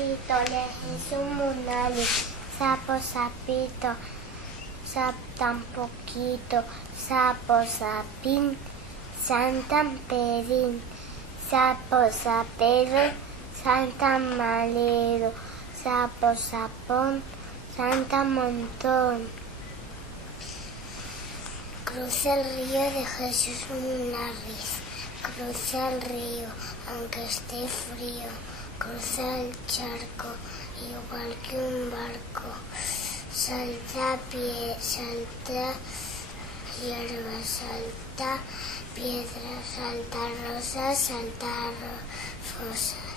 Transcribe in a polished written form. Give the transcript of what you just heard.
sapito, lejos un munali, sapo, sapito, sap tan poquito, sapo, sapín, santan perín, sapo, sapero, santan malero, sapo, sapón, santa montón. Cruza el río de Jesús Munarriz, cruza el río aunque esté frío, cruza el charco igual que un barco, salta hierba, salta piedra, salta rosa, salta rosa.